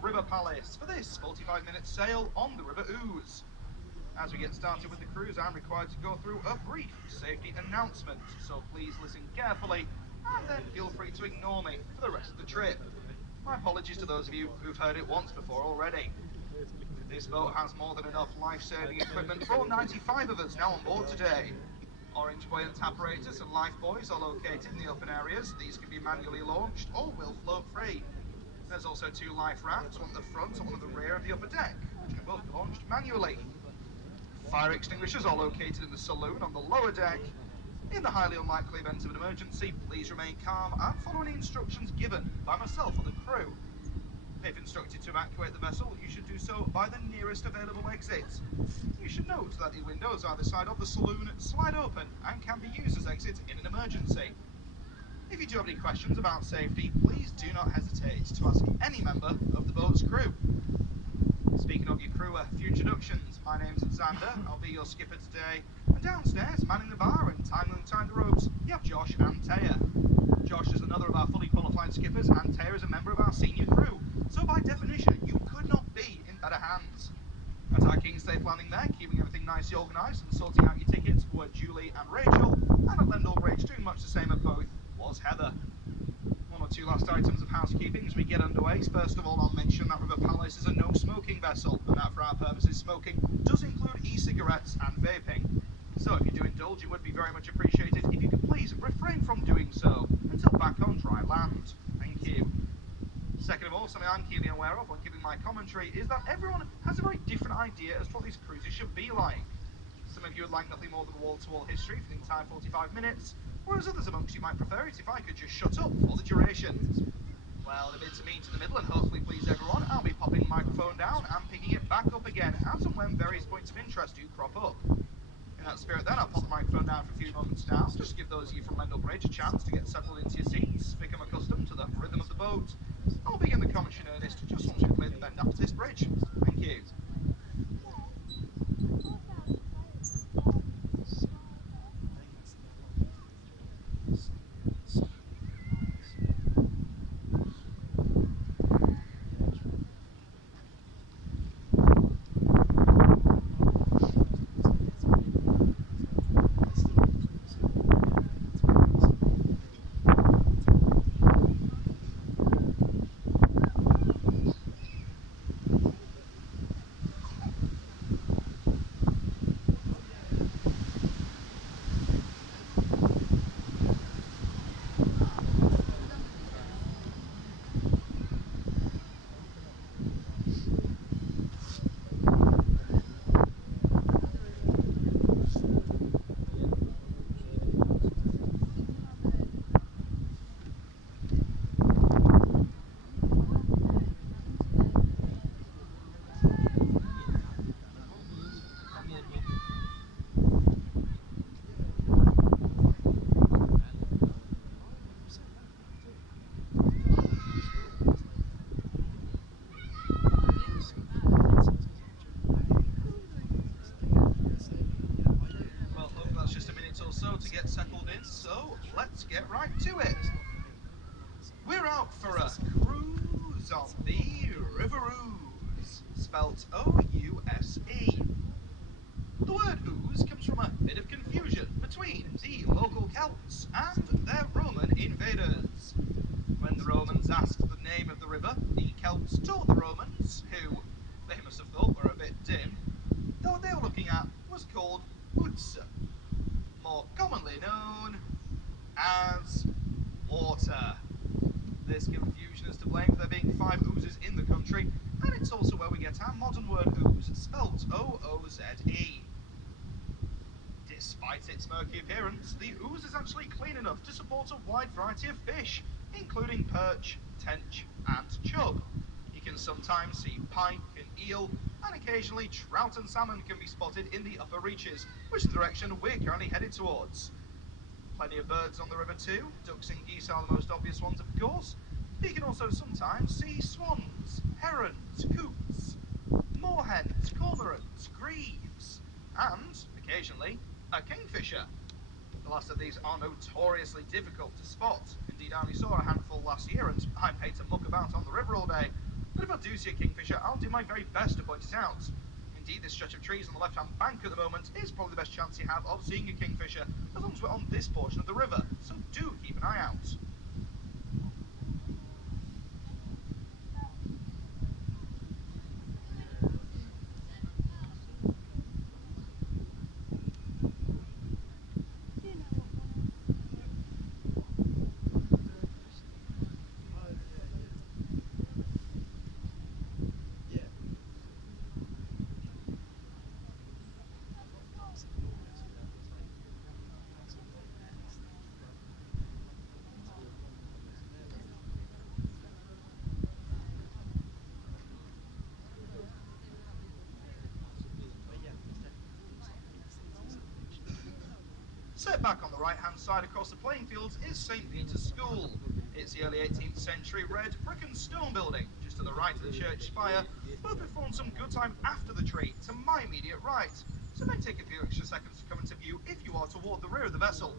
River Palace for this 45-minute sail on the River Ouse. As we get started with the cruise, I'm required to go through a brief safety announcement, so please listen carefully and then feel free to ignore me for the rest of the trip. My apologies to those of you who've heard it once before already. This boat has more than enough life-saving equipment for all 95 of us now on board today. Orange buoyant apparatus and life buoys are located in the open areas. These can be manually launched or will float free. There's also 2 life rafts, one at the front and one at the rear of the upper deck, which can both be launched manually. Fire extinguishers are located in the saloon on the lower deck. In the highly unlikely event of an emergency, please remain calm and follow any instructions given by myself or the crew. If instructed to evacuate the vessel, you should do so by the nearest available exit. You should note that the windows either side of the saloon slide open and can be used as exits in an emergency. If you do have any questions about safety, please do not hesitate to ask any member of the boat's crew. Speaking of your crew, a few introductions. My name's Xander, I'll be your skipper today. And downstairs, manning the bar and tying the ropes, you have Josh and Taya. Josh is another of our fully qualified skippers, and Taya is a member of our senior crew. So by definition, you could not be in better hands. At our King's Safe landing there, keeping everything nicely organised and sorting out your tickets were Julie and Rachel, and at Lendall Bridge doing much the same at both was Heather. 1 or 2 last items of housekeeping as we get underway. First of all, I'll mention that River Palace is a no-smoking vessel, and that for our purposes smoking does include e-cigarettes and vaping. So if you do indulge, it would be very much appreciated if you could please refrain from doing so until back on dry land. Thank you. Second of all, something I'm keenly aware of when giving my commentary is that everyone has a very different idea as to what these cruises should be like. Some of you would like nothing more than wall-to-wall history for the entire 45 minutes, whereas others amongst you might prefer it if I could just shut up for the duration. Well, in a bid to meet in the middle and hopefully please everyone, I'll be popping the microphone down and picking it back up again as and when various points of interest do crop up. In that spirit then, I'll pop the microphone down for a few moments now, just to give those of you from Lendall Bridge a chance to get settled into your seats, become accustomed to the rhythm of the boat. I'll begin the commentary in earnest just once we've cleared the bend after this bridge. Thank you. To get settled in, so let's get right to it. We're out for a cruise on the River Ouse, spelt O-U-S-E. The word ooze comes from a bit of confusion between the local Celts and their Roman invaders. When the Romans asked the name of the river, the Celts told the Romans, who they must have thought were a bit dim, that what they were looking at was called Udsa, more commonly known as water. This confusion is to blame for there being 5 oozes in the country, and it's also where we get our modern word ooze, spelt O-O-Z-E. Despite its murky appearance, the ooze is actually clean enough to support a wide variety of fish, including perch, tench, and chub. You can sometimes see pike and eel, and occasionally trout and salmon can be spotted in the upper reaches, which is the direction we're currently headed towards. Plenty of birds on the river too. Ducks and geese are the most obvious ones, of course. But you can also sometimes see swans, herons, coots, moorhens, cormorants, grebes, and, occasionally, a kingfisher. The last of these are notoriously difficult to spot. Indeed, I only saw a handful last year, and I paid to muck about on the river all day. But if a do see a kingfisher, I'll do my very best to point it out. Indeed, this stretch of trees on the left-hand bank at the moment is probably the best chance you have of seeing a kingfisher, as long as we're on this portion of the river, so do keep an eye out. Set back on the right-hand side across the playing fields is St. Peter's School. It's the early 18th century red brick and stone building, just to the right of the church spire, both before and some good time after the tree, to my immediate right, so it may take a few extra seconds to come into view if you are toward the rear of the vessel.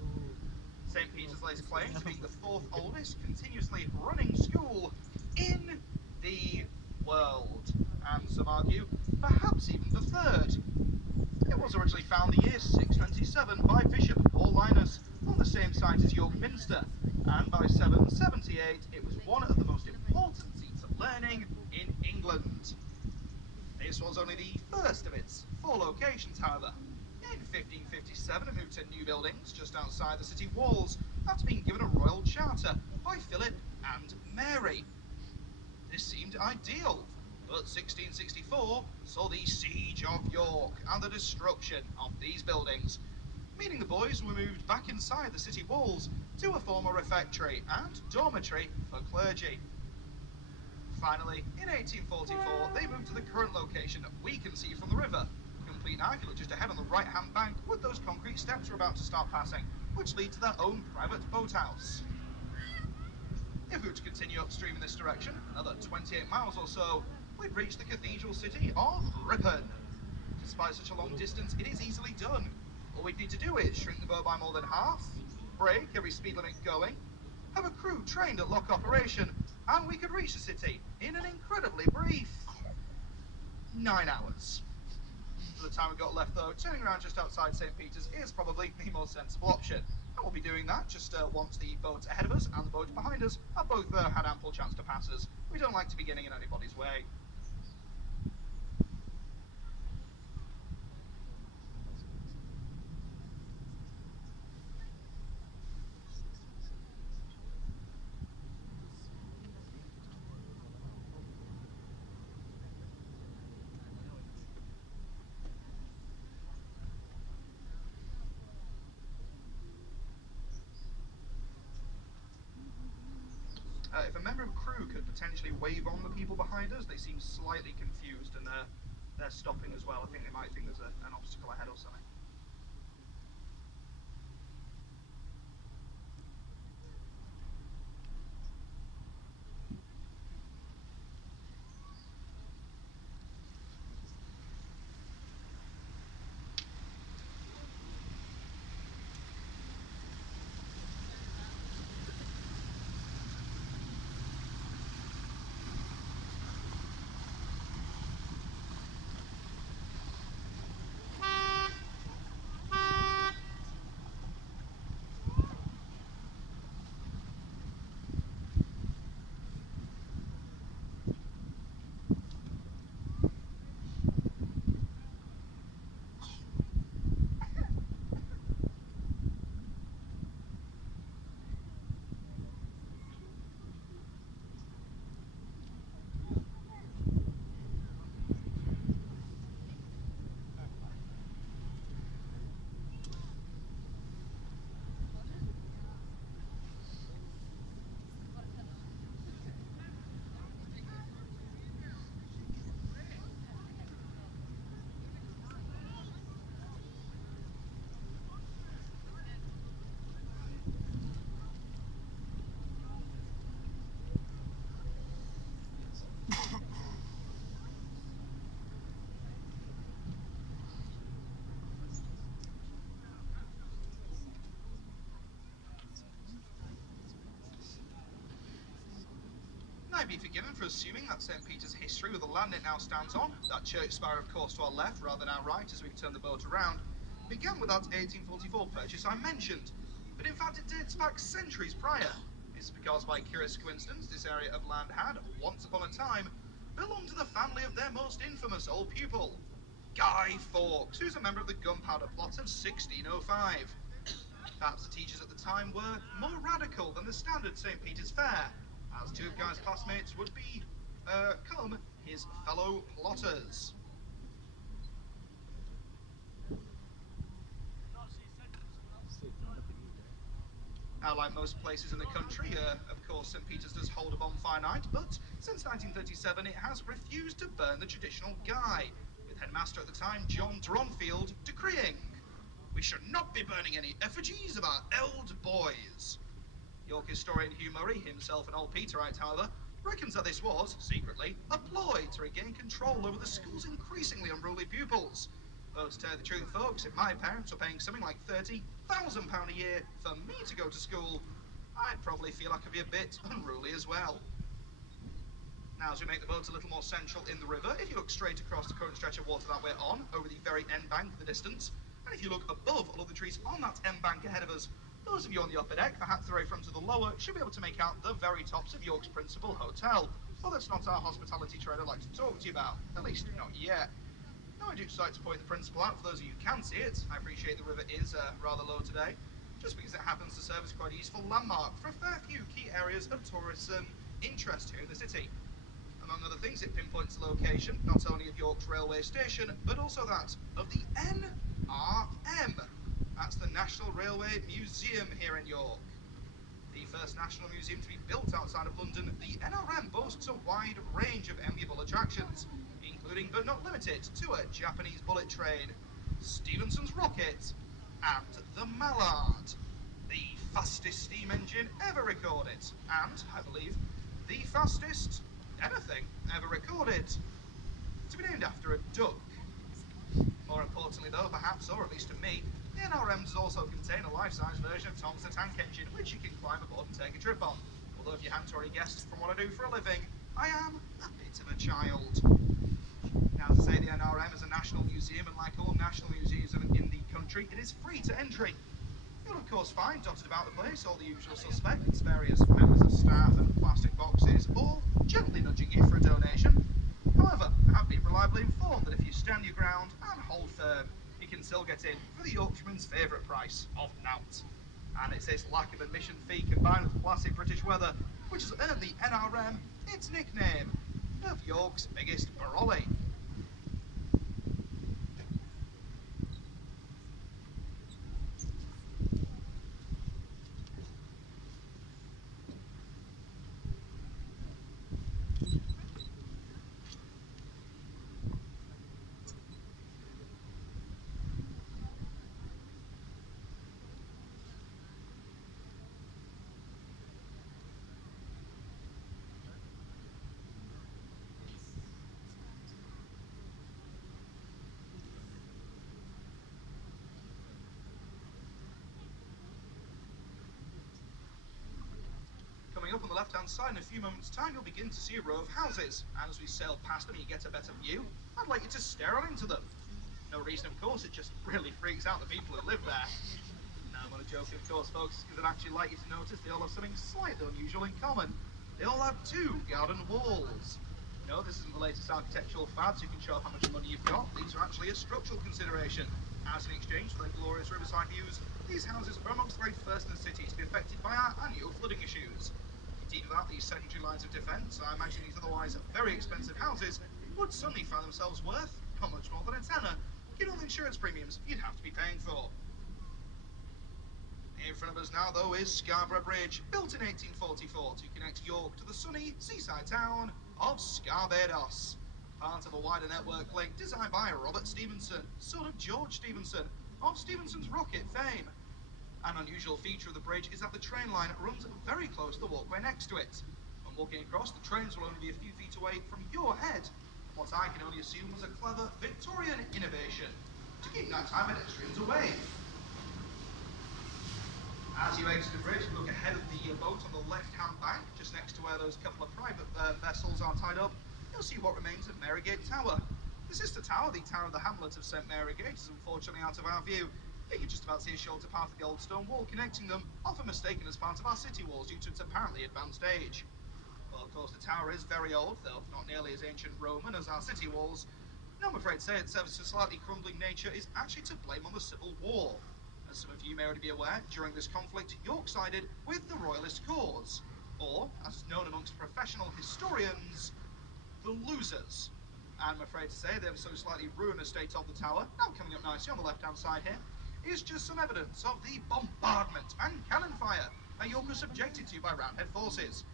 St. Peter's lays claim to being the fourth oldest continuously running school in the world, and some argue perhaps even the third. It was originally founded in the year 627 by Bishop Paul Linus on the same site as York Minster, and by 778 it was one of the most important seats of learning in England. This was only the first of its 4 locations, however. In 1557 it moved to new buildings just outside the city walls after being given a royal charter by Philip and Mary. This seemed ideal, but 1664 saw the Siege of York and the destruction of these buildings, meaning the boys were moved back inside the city walls to a former refectory and dormitory for clergy. Finally, in 1844, they moved to the current location we can see from the river, complete now if you look just ahead on the right-hand bank with those concrete steps we're about to start passing, which lead to their own private boathouse. If we were to continue upstream in this direction, another 28 miles or so, we'd reach the cathedral city of Ripon. Despite such a long distance, it is easily done. All we'd need to do is shrink the boat by more than half, brake every speed limit going, have a crew trained at lock operation, and we could reach the city in an incredibly brief 9 hours. For the time we've got left though, turning around just outside St. Peter's is probably the more sensible option. And we'll be doing that just once the boat ahead of us and the boat behind us have both had ample chance to pass us. We don't like to be getting in anybody's way. If a member of crew could potentially wave on the people behind us, they seem slightly confused and they're stopping as well. I think they might think there's an obstacle ahead or something. might be forgiven for assuming that St. Peter's history with the land it now stands on, that church spire of course to our left rather than our right as we've turned the boat around, began with that 1844 purchase I mentioned, but in fact it dates back centuries prior. It's because by curious coincidence this area of land had, once upon a time, belonged to the family of their most infamous old pupil, Guy Fawkes, who's a member of the Gunpowder Plot of 1605. Perhaps the teachers at the time were more radical than the standard St. Peter's Fair, as two of Guy's classmates would become his fellow plotters. Now, like most places in the country, of course, St. Peter's does hold a bonfire night, but since 1937 it has refused to burn the traditional Guy, with headmaster at the time, John Dronfield, decreeing, "We should not be burning any effigies of our old boys." York historian Hugh Murray, himself an old Peterite, however, reckons that this was, secretly, a ploy to regain control over the school's increasingly unruly pupils. Though to tell you the truth, folks, if my parents were paying something like £30,000 a year for me to go to school, I'd probably feel I could be a bit unruly as well. Now, as we make the boat a little more central in the river, if you look straight across the current stretch of water that we're on, over the very end bank of the distance, and if you look above all of the trees on that end bank ahead of us, those of you on the upper deck, perhaps the from to the lower, should be able to make out the very tops of York's principal hotel. Well, that's not our hospitality trade I'd like to talk to you about, at least not yet. Now, I do like to point the principal out for those of you who can see it. I appreciate the river is rather low today, just because it happens to serve as quite a useful landmark for a fair few key areas of tourism interest here in the city. Among other things, it pinpoints the location not only of York's railway station, but also that of the NRM. That's the National Railway Museum here in York. The first national museum to be built outside of London, the NRM boasts a wide range of enviable attractions, including but not limited to a Japanese bullet train, Stephenson's rocket, and the Mallard, the fastest steam engine ever recorded, and, I believe, the fastest anything ever recorded, to be named after a duck. More importantly though, perhaps, or at least to me, the NRM does also contain a life-size version of Thomas the Tank Engine, which you can climb aboard and take a trip on. Although if you haven't already guessed from what I do for a living, I am a bit of a child. Now, to say the NRM is a national museum, and like all national museums in the country, it is free to entry. You'll of course find dotted about the place all the usual suspects, various members of staff and plastic boxes, all gently nudging you for a donation. However, I have been reliably informed that if you stand your ground and hold firm, you can still get in for the Yorkshireman's favourite price of nought. And it's this lack of admission fee combined with classic British weather which has earned the NRM its nickname of York's biggest brolly. Coming up on the left-hand side in a few moments' time, you'll begin to see a row of houses, and as we sail past them and you get a better view, I'd like you to stare on into them. No reason, of course, it just really freaks out the people who live there. No, I'm only joking, of course, folks, because I'd actually like you to notice they all have something slightly unusual in common. They all have two garden walls. No, this isn't the latest architectural fad, so you can show off how much money you've got. These are actually a structural consideration. As in exchange for their glorious riverside views, these houses are amongst the very first in the city to be affected by our annual flooding issues. Indeed, without these secondary lines of defence, I imagine these otherwise very expensive houses would suddenly find themselves worth not much more than a tenner, given all the insurance premiums you'd have to be paying for. In front of us now, though, is Scarborough Bridge, built in 1844 to connect York to the sunny seaside town of Scarbados. Part of a wider network link designed by Robert Stephenson, son of George Stephenson, of Stephenson's rocket fame. An unusual feature of the bridge is that the train line runs very close to the walkway next to it. When walking across, the trains will only be a few feet away from your head. What I can only assume was a clever Victorian innovation to keep nighttime pedestrians away. As you exit the bridge, look ahead of the boat on the left-hand bank, just next to where those couple of private vessels are tied up. You'll see what remains of Marygate Tower. The sister tower, the tower of the hamlet of St Marygate, is unfortunately out of our view. You can just about see a shorter part of the old stone wall connecting them, often mistaken as part of our city walls due to its apparently advanced age. Well, of course, the tower is very old, though not nearly as ancient Roman as our city walls. And I'm afraid to say its ever so slightly crumbling nature is actually to blame on the Civil War. As some of you may already be aware, during this conflict, York sided with the Royalist cause, or, as is known amongst professional historians, the losers. And I'm afraid to say the ever so slightly ruinous state of the tower, now coming up nicely on the left-hand side here, is just some evidence of the bombardment and cannon fire that York was subjected to by Roundhead forces.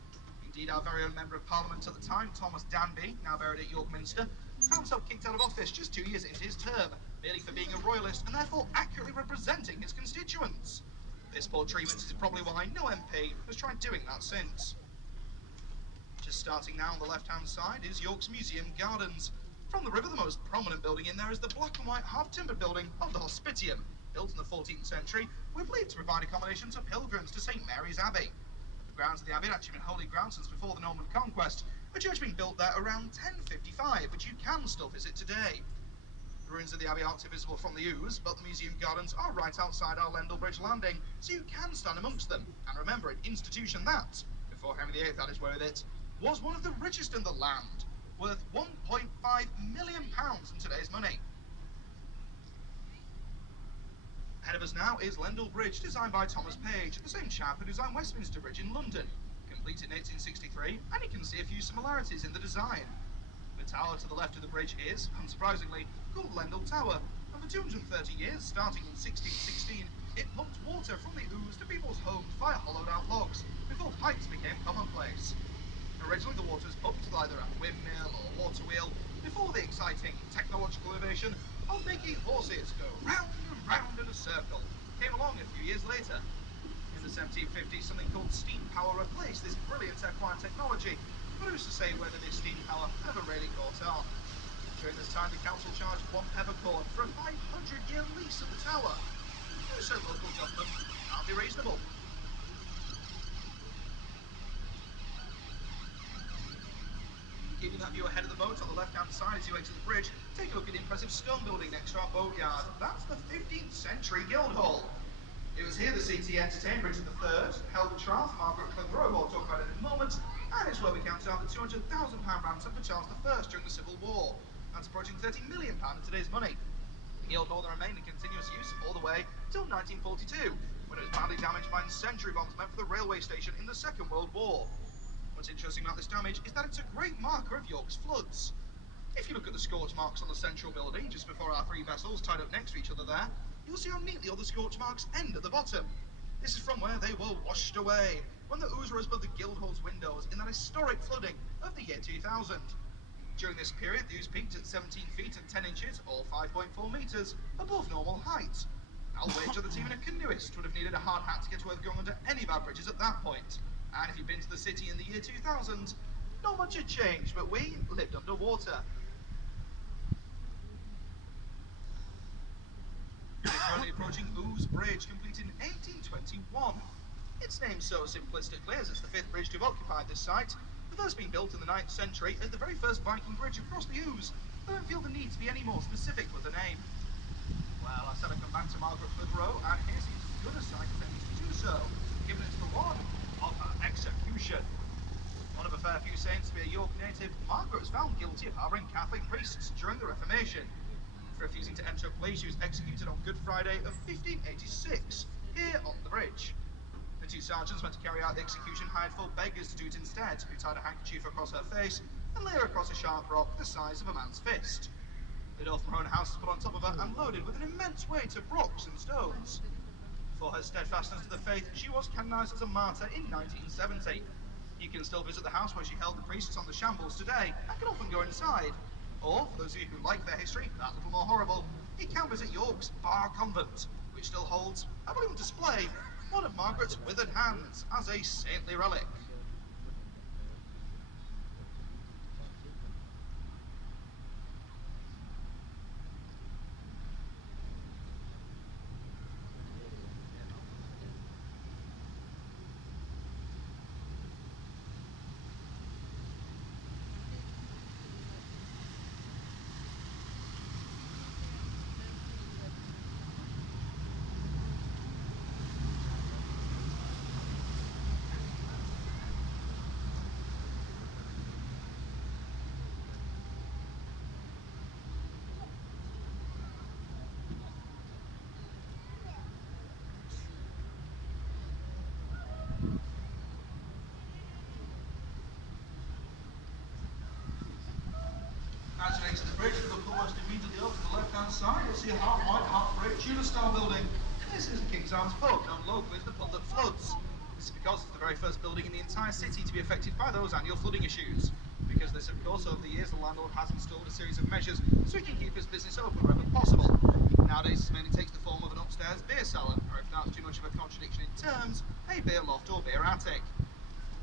Indeed, our very own Member of Parliament at the time, Thomas Danby, now buried at York Minster, found himself kicked out of office just 2 years into his term, merely for being a royalist and therefore accurately representing his constituents. This poor treatment is probably why no MP has tried doing that since. Just starting now on the left-hand side is York's Museum Gardens. From the river, the most prominent building in there is the black and white half-timbered building of the Hospitium, built in the 14th century, with believed to provide accommodation to pilgrims to St Mary's Abbey. The grounds of the Abbey had actually been holy ground since before the Norman Conquest, a church being built there around 1055, which you can still visit today. The ruins of the Abbey aren't too visible from the Ouse, but the museum gardens are right outside our Lendal Bridge landing, so you can stand amongst them. And remember, an institution that, before Henry VIII had his way with it, was one of the richest in the land, worth £1.5 million in today's money. Ahead of us now is Lendal Bridge, designed by Thomas Page, the same chap who designed Westminster Bridge in London. Completed in 1863, and you can see a few similarities in the design. The tower to the left of the bridge is, unsurprisingly, called Lendal Tower, and for 230 years, starting in 1616, it pumped water from the Ouse to people's homes via hollowed-out logs, before pipes became commonplace. Originally, the water was pumped with either a windmill or water wheel, before the exciting technological innovation of making horses go round and round in a circle came along a few years later. In the 1750s, something called steam power replaced this brilliant equine technology, but who's to say whether this steam power ever really caught on? During this time, the council charged one peppercorn for a 500-year lease of the tower. Who said local government can't be reasonable? Keeping that view ahead of the boat on the left-hand side as you exit the bridge, take a look at the impressive stone building next to our boatyard. That's the 15th century Guildhall. It was here the CT entertained Richard III, held the trial for Margaret Clitheroe, who I'll talk about in a moment, and it's where we counted out the £200,000 ransom for Charles I during the Civil War. That's approaching £30 million in today's money. The Guildhall remained in continuous use all the way till 1942, when it was badly damaged by incendiary bombs meant for the railway station in the Second World War. What's interesting about this damage is that it's a great marker of York's floods. If you look at the scorch marks on the central building, just before our three vessels tied up next to each other there, you'll see how neatly all the scorch marks end at the bottom. This is from where they were washed away, when the Ouse rose above the Guildhall's windows in that historic flooding of the year 2000. During this period, the Ouse peaked at 17 feet and 10 inches, or 5.4 metres, above normal height. I'll wager that even a canoeist would have needed a hard hat to get away with going under any of our bridges at that point. And if you've been to the city in the year 2000, not much had changed, but we lived underwater. We're currently approaching Ouse Bridge, completed in 1821. It's named so simplistically as it's the fifth bridge to have occupied this site, the first being built in the 9th century as the very first Viking bridge across the Ouse. I don't feel the need to be any more specific with the name. Well, I said I'd come back to Margaret Clitheroe, and here seems as good a site as any to do so, given it's the one of her execution. One of a fair few saints to be a York native, Margaret was found guilty of harbouring Catholic priests during the Reformation. For refusing to enter a place, she was executed on Good Friday of 1586, here on the bridge. The two sergeants went to carry out the execution hired four beggars to do it instead, who tied a handkerchief across her face and lay her across a sharp rock the size of a man's fist. The door from her own house was put on top of her and loaded with an immense weight of rocks and stones. For her steadfastness to the faith, she was canonised as a martyr in 1970. You can still visit the house where she held the priests on the shambles today, and can often go inside. Or, for those of you who like their history, that little more horrible, you can visit York's Bar Convent, which still holds, I believe on display, one of Margaret's withered hands as a saintly relic. Next to the bridge, we look almost immediately over to the left-hand side. You'll see a half-white, half-brick Tudor-style building. This is the King's Arms pub, known locally as the pub that floods. This is because it's the very first building in the entire city to be affected by those annual flooding issues. Because this, of course, over the years, the landlord has installed a series of measures so he can keep his business open wherever possible. Nowadays, this mainly takes the form of an upstairs beer cellar, or if that's too much of a contradiction in terms, a beer loft or beer attic.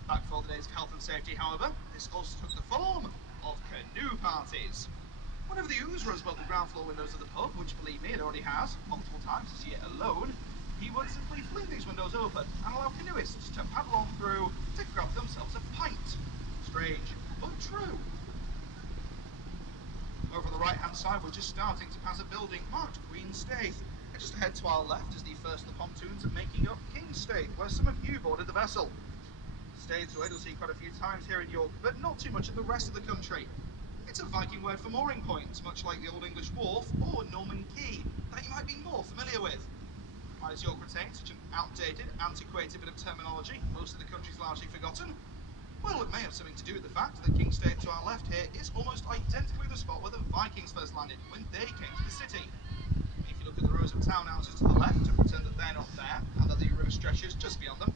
Back before the days of health and safety, however, this also took the form of canoe parties. Whenever the ooze rose above the ground floor windows of the pub, which believe me it already has, multiple times this year alone, he would simply fling these windows open and allow canoeists to paddle on through to grab themselves a pint. Strange, but true. Over on the right hand side, we're just starting to pass a building marked Queen Staithe. And just ahead to our left is the first of the pontoons making up King Staithe, where some of you boarded the vessel. Staithes you'll see quite a few times here in York, but not too much in the rest of the country. It's a Viking word for mooring point, much like the Old English wharf or Norman quay, that you might be more familiar with. Why does York retain such an outdated, antiquated bit of terminology most of the country's largely forgotten? Well, it may have something to do with the fact that King Staithe to our left here is almost identically the spot where the Vikings first landed when they came to the city. If you look at the rows of townhouses to the left and pretend that they're not there, and that the river stretches just beyond them,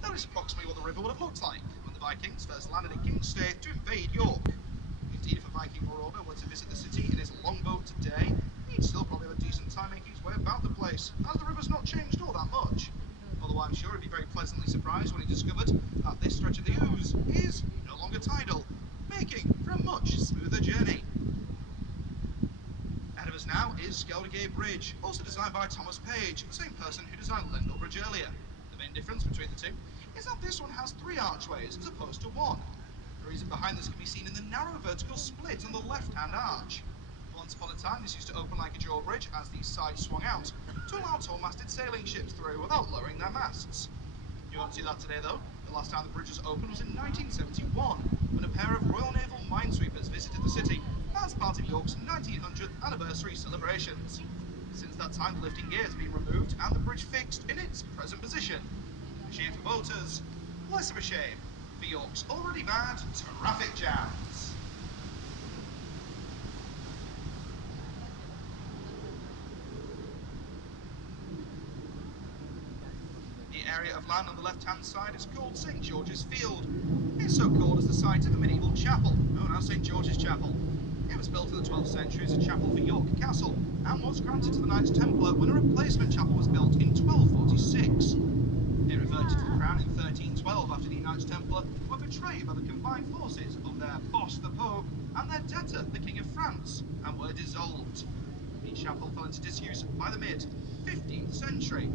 that is approximately what the river would have looked like when the Vikings first landed at King Staithe to invade York. Indeed, if a Viking marauder were to visit the city in his longboat today, he'd still probably have a decent time making his way about the place, as the river's not changed all that much. Although I'm sure he'd be very pleasantly surprised when he discovered that this stretch of the Ouse is no longer tidal, making for a much smoother journey. Ahead of us now is Skeldergate Bridge, also designed by Thomas Page, the same person who designed Lendal Bridge earlier. The main difference between the two is that this one has 3 archways as opposed to 1. The reason behind this can be seen in the narrow vertical split on the left-hand arch. Once upon a time, this used to open like a drawbridge as the sides swung out to allow tall-masted sailing ships through without lowering their masts. You won't see that today, though. The last time the bridge was opened was in 1971, when a pair of Royal Naval minesweepers visited the city as part of York's 1900th anniversary celebrations. Since that time, the lifting gear has been removed and the bridge fixed in its present position. A shame for boaters, less of a shame for York's already bad traffic jams. The area of land on the left-hand side is called St George's Field. It's so called as the site of a medieval chapel, known as St George's Chapel. It was built in the 12th century as a chapel for York Castle, and was granted to the Knights Templar when a replacement chapel was built in 1246. It reverted to the crown in 1312 after the Knights Templar were betrayed by the combined forces of their boss, the Pope, and their debtor, the King of France, and were dissolved. The chapel fell into disuse by the mid-15th century.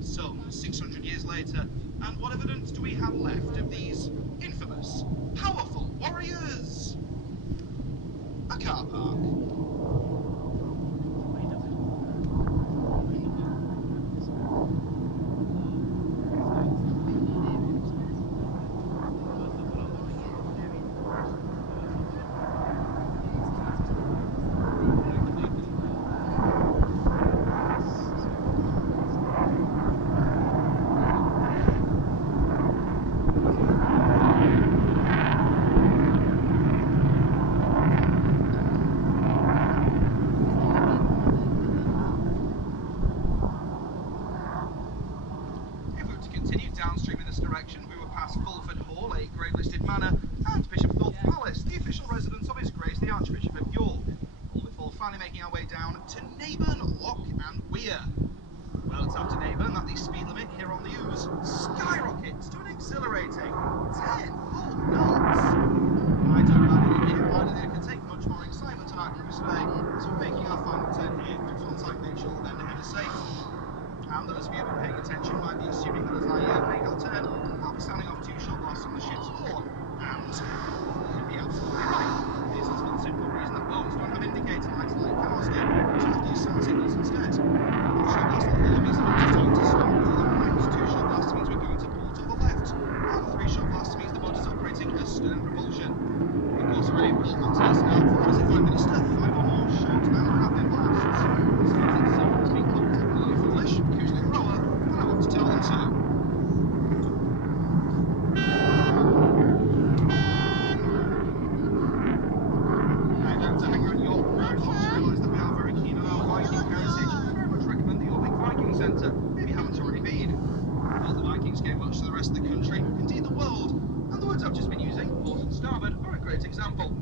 Some 600 years later, and what evidence do we have left of these infamous, powerful warriors? A car park. Skyrockets to an exhilarating 10 full knots. I don't imagine it can take much more excitement on our cruise today, so we're making our final turn here, which will like make sure the vendor head is safe. And those of you who are paying attention might be assuming that as I make our turn, I'll be standing off 2 short blasts from the ship's horn, and you'd be absolutely right. This is for the simple reason that boats don't have indicator lights like cars do, so I'll do sun signals instead. The short blast of the horn means the boat is going to stop to the right, 2 short blasts means we're going to pull to the left, and 3 short blasts means the boat is operating astern propulsion. Of course, very important to listen out for as if I minister 5 or more short and rapid blasts. This means that someone has been completely foolish, accusing a rower, and I want to tell them so. I don't hang example.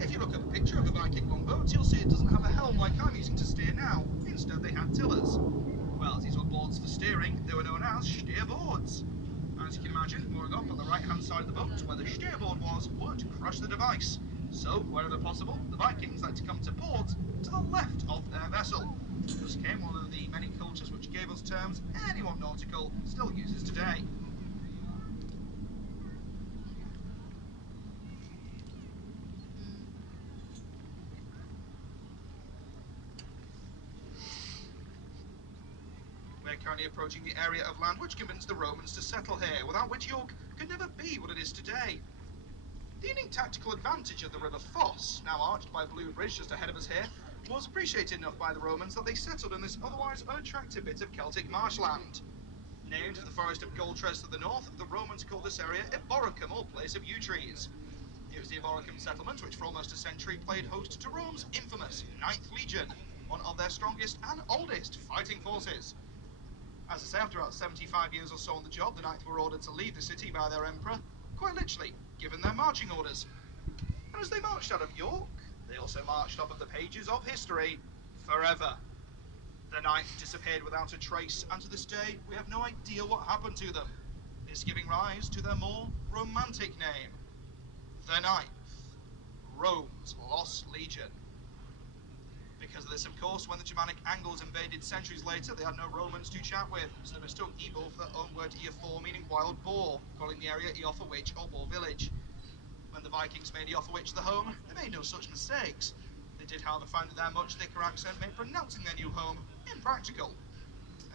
If you look at a picture of a Viking longboat, you'll see it doesn't have a helm like I'm using to steer now. Instead, they had tillers. Well, these were boards for steering. They were known as steerboards. As you can imagine, mooring up on the right-hand side of the boat, where the steerboard was, would crush the device. So, wherever possible, the Vikings like to come to port to the left of their vessel. Thus came one of the many cultures which gave us terms anyone nautical still uses today. We're currently approaching the area of land which convinced the Romans to settle here, without which York could never be what it is today. The unique tactical advantage of the River Foss, now arched by a blue bridge just ahead of us here, was appreciated enough by the Romans that they settled in this otherwise unattractive bit of Celtic marshland. Named for the forest of Goldtress to the north, the Romans called this area Eboracum, or place of yew trees. It was the Eboracum settlement which for almost a century played host to Rome's infamous 9th Legion, one of their strongest and oldest fighting forces. As I say, after about 75 years or so on the job, the Ninth were ordered to leave the city by their emperor, quite literally, given their marching orders. And as they marched out of York, they also marched off of the pages of history forever. The Ninth disappeared without a trace, and to this day, we have no idea what happened to them. This giving rise to their more romantic name, the Ninth, Rome's Lost Legion. Because of this, of course, when the Germanic Angles invaded centuries later, they had no Romans to chat with, so they mistook Ebo for their own word Eofor, meaning wild boar, calling the area Eoforwich or Boar Village. When the Vikings made Eoforwich the home, they made no such mistakes. They did, however, find that their much thicker accent made pronouncing their new home impractical.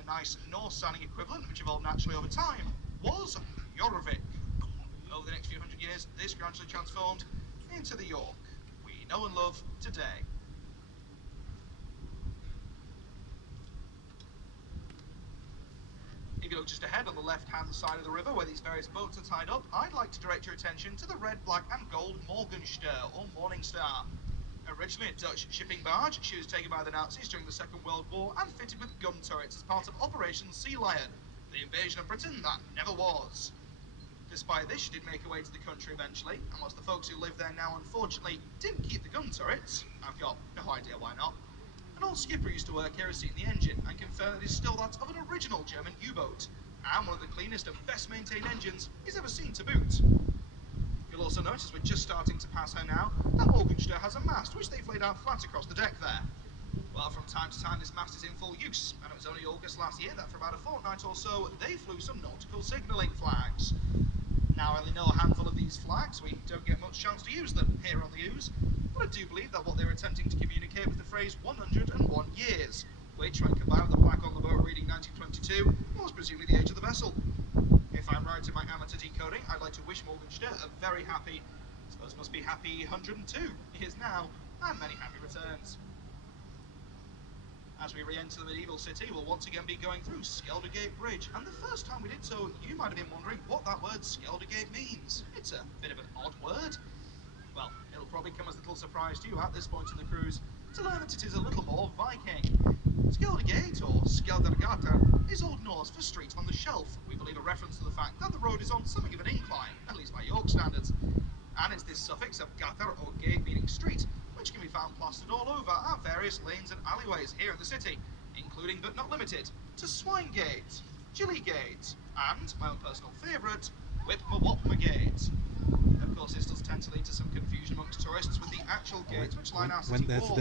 A nice Norse-sounding equivalent, which evolved naturally over time, was Jorvik. Over the next few hundred years, this gradually transformed into the York we know and love today. If you look just ahead on the left-hand side of the river where these various boats are tied up, I'd like to direct your attention to the red, black and gold Morgenstern, or Morning Star. Originally a Dutch shipping barge, she was taken by the Nazis during the Second World War and fitted with gun turrets as part of Operation Sea Lion, the invasion of Britain that never was. Despite this, she did make her way to the country eventually, and whilst the folks who live there now unfortunately didn't keep the gun turrets, I've got no idea why not, an old skipper used to work here has seen the engine and confirmed that it is still that of an original German U-boat, and one of the cleanest and best maintained engines he's ever seen to boot. You'll also notice we're just starting to pass her now, that Morgenstern has a mast which they've laid out flat across the deck there. Well, from time to time this mast is in full use, and it was only August last year that for about a fortnight or so they flew some nautical signalling flags. Now I only know a handful of these flags, we don't get much chance to use them here on the Ouse, but I do believe that what they were attempting to communicate was the phrase 101 years, which, when combined with the plaque on the boat reading 1922, was presumably the age of the vessel. If I'm right in my amateur decoding, I'd like to wish Morgenstern a very happy, I suppose it must be happy 102 years now, and many happy returns. As we re-enter the medieval city, we'll once again be going through Skeldergate Bridge, and the first time we did so, you might have been wondering what that word Skeldergate means. It's a bit of an odd word. Well, it'll probably come as a little surprise to you at this point in the cruise to learn that it is a little more Viking. Skeldergate, or Skeldergata, is Old Norse for street on the shelf. We believe a reference to the fact that the road is on something of an incline, at least by York standards. And it's this suffix of gatar, or gate, meaning street, which can be found plastered all over our various lanes and alleyways here in the city, including but not limited to Swinegate, Gillygate, and, my own personal favourite, Whipmawopmagate. Of course, this does tend to lead to some confusion amongst tourists with the actual gates which line our city walls.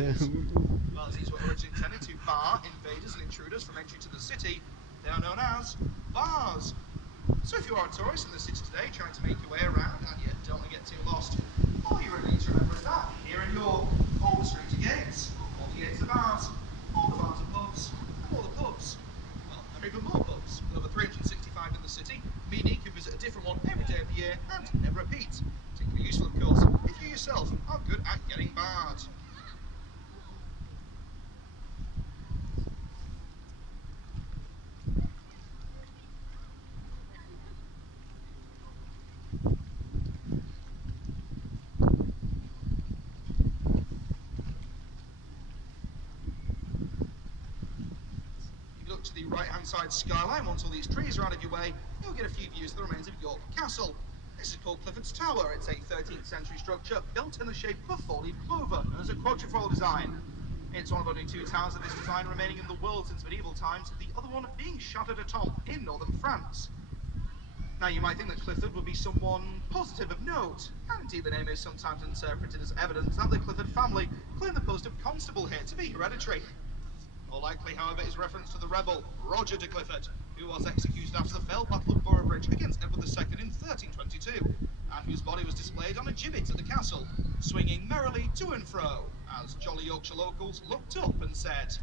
Well, these were originally intended to bar invaders and intruders from entry to the city. They are known as bars. So if you are a tourist in the city today trying to make your way around and you don't want to get too lost, all you really need to remember is that here in York, all the streets are gates, all the gates are bars, all the bars are pubs, and all the pubs, well, there are even more pubs, with over 365 in the city, meaning you can visit a different one every day of the year and never repeat. So it can be useful, of course, if you yourself are good at getting barred. To the right hand side skyline, once all these trees are out of your way, you'll get a few views of the remains of York Castle. This This is called Clifford's Tower. It's a 13th century structure built in the shape of a four-leaf clover, known as a quatrefoil design. It's one of only two towers of this design remaining in the world since medieval times, the other one being Château-d'Étampes in northern France. Now, you might think that Clifford would be someone positive of note, and indeed the name is sometimes interpreted as evidence that the Clifford family claim the post of constable here to be hereditary. More likely, however, is reference to the rebel, Roger de Clifford, who was executed after the failed Battle of Boroughbridge against Edward II in 1322, and whose body was displayed on a gibbet at the castle, swinging merrily to and fro, as jolly Yorkshire locals looked up and said,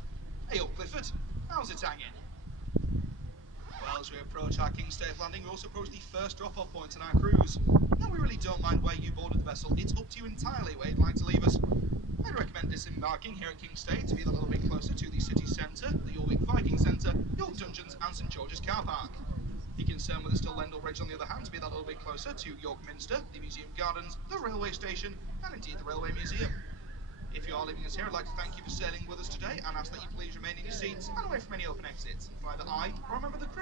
"Hey up, Clifford, how's it hanging?" Well, as we approach our Kingstave landing, we also approach the first drop-off point on our cruise. Now, we really don't mind where you boarded the vessel, it's up to you entirely where you'd like to leave us. I'd recommend disembarking here at Kingstave to be a little bit closer to the city centre, the York Viking Centre, York Dungeons and St George's Car Park. If you're concerned with the Still Lendal Bridge on the other hand, to be that little bit closer to York Minster, the Museum Gardens, the railway station, and indeed the Railway Museum. If you are leaving us here, I'd like to thank you for sailing with us today and ask that you please remain in your seats and away from any open exits. For either I or a member of the crew